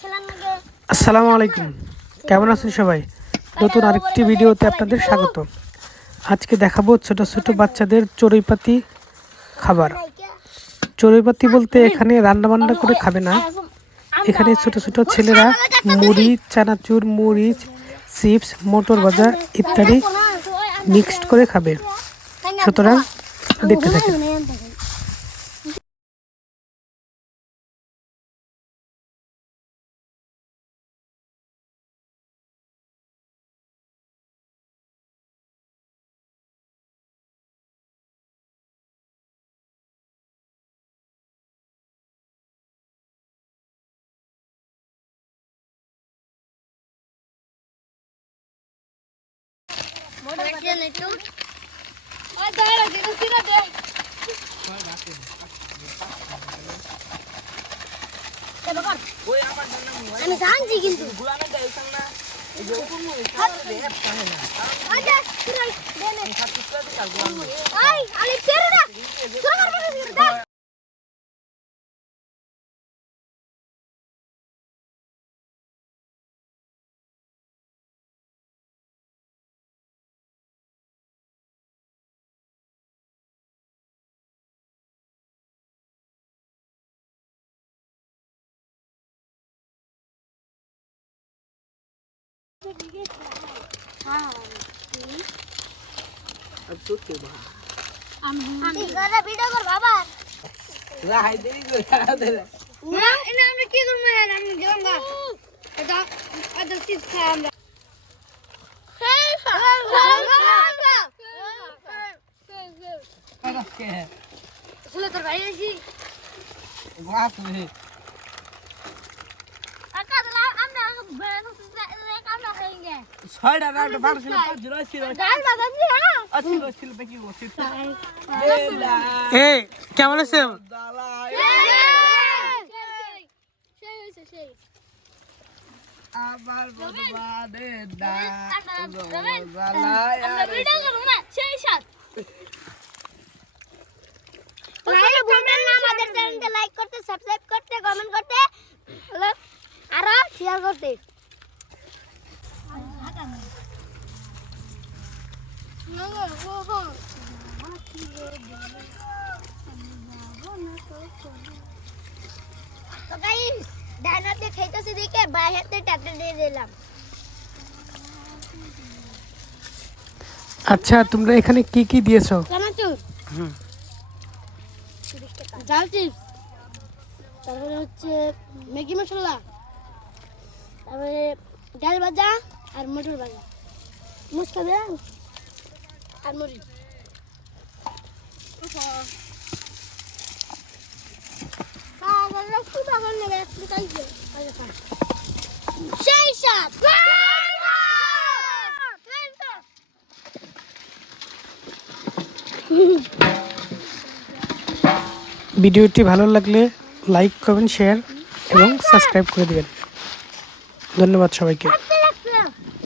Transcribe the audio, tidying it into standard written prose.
আসসালামু আলাইকুম, কেমন আছেন সবাই? নতুন আরেকটি ভিডিওতে আপনাদের স্বাগত। আজকে দেখাবো ছোট ছোট বাচ্চাদের চড়ুইপাতি খাবার। চড়ুইপাতি বলতে এখানে রান্নাবান্না করে খাবে না, এখানে ছোট ছোট ছেলেরা মুড়ি, চানাচুর, মরিচ, চিপস, মটর ভাজা ইত্যাদি মিক্সড করে খাবে। সুতরাং দেখতে থাকেন। আমি জানছি কিন্তু আমি ঘরে ভিডিও কর বাবা রাই দেই করে না এনে আমরা কি করব আমি গেলাম গা এটা এটা চিজ খাই আমরা চলে তোর ভাই আসি বাপ রে আকা দাও আমরা বেন আমরা খাইঙ্গে ছয়টা রাউন্ড পারছিল পাঁচ ছিল ডাল বাদামি হ্যাঁ ছিল কি করছিস এই কেমন আছেন? আবার বদবাদে দা জালায় আমরা ভিডিও করব না সেই সাথ লাইক করবেন না, আমাদের চ্যানেলকে লাইক করতে, সাবস্ক্রাইব করতে, কমেন্ট করতে আর শেয়ার করতে। তো গাইস ডাইনাতে খাইতেছে দেখে বাইরেতে ট্যাবলেট দিয়ে দিলাম। আচ্ছা, তোমরা এখানে কি কি দিয়েছো? চানাচুর, ডাল চিপস, তারপরে হচ্ছে ম্যাগি মশলা, তারপরে ডাল ভাজা আর মটর ভাজা, মুসকা দেন আর মরিচ। ভিডিওটি ভালো লাগলে লাইক, কমেন্ট, শেয়ার এবং সাবস্ক্রাইব করে দিবেন। ধন্যবাদ সবাইকে।